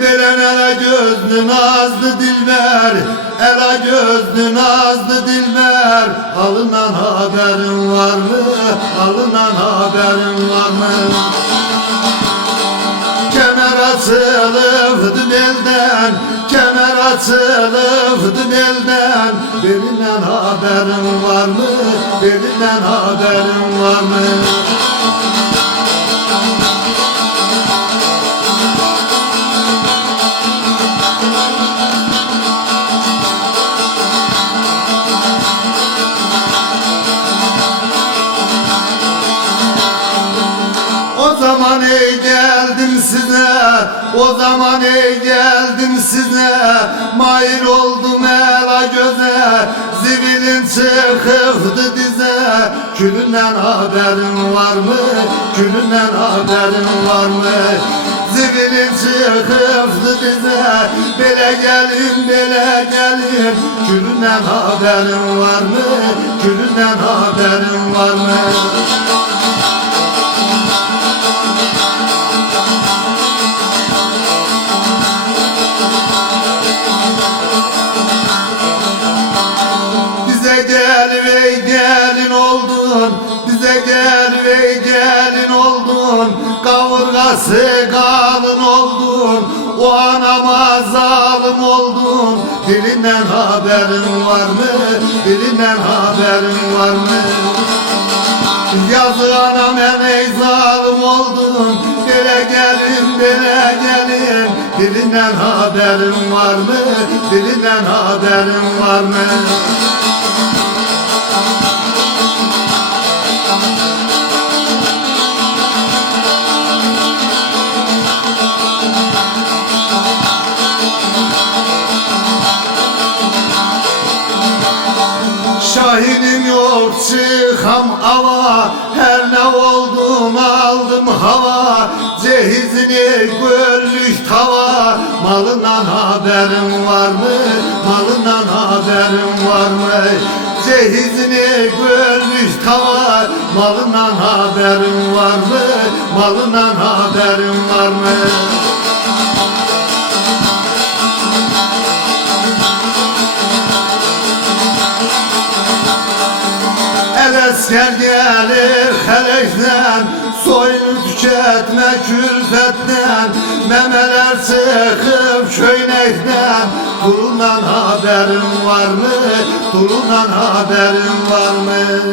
Belen ela gözlü nazlı dilber, ela gözlü nazlı dilber. Alınan haberin var mı? Alınan haberin var mı? Kemer açılıptı belden, kemer açılıptı belden. Belinden haberin var mı? Belinden haberin var mı? O zaman ey geldim size, o zaman ey geldim size. Mail oldum ela göze, zibilin çıkıptı dize. Külünden haberin var mı? Külünden haberin var mı? Zibilin çıkıptı dize. Bele gelin, bele gelin. Külünden haberin var mı? Külünden haberin var mı? Bize gel ve gelin oldun, bize gel ve gelin oldun. Kavurgası kalın oldun, o anama zalim oldun. Dilinden haberin var mı? Dilinden haberin var mı? Yazı anam ey zalim oldun. Bele gelin, bele gelin. Dilinden haberin var mı? Dilinden haberin var mı? Şahidim yok çıkam ava, her ne oldum aldım hava. Cehizini göllük tava, malından haberin var mı? Malından haberin var mı? Cehizini göllük tava, malından haberin var mı? Malından haberin var mı? Esker gelir helekten, soyunu tüketme külfetten. Memeler çıkıp köynekten. Durundan haberin var mı? Durundan haberin var mı?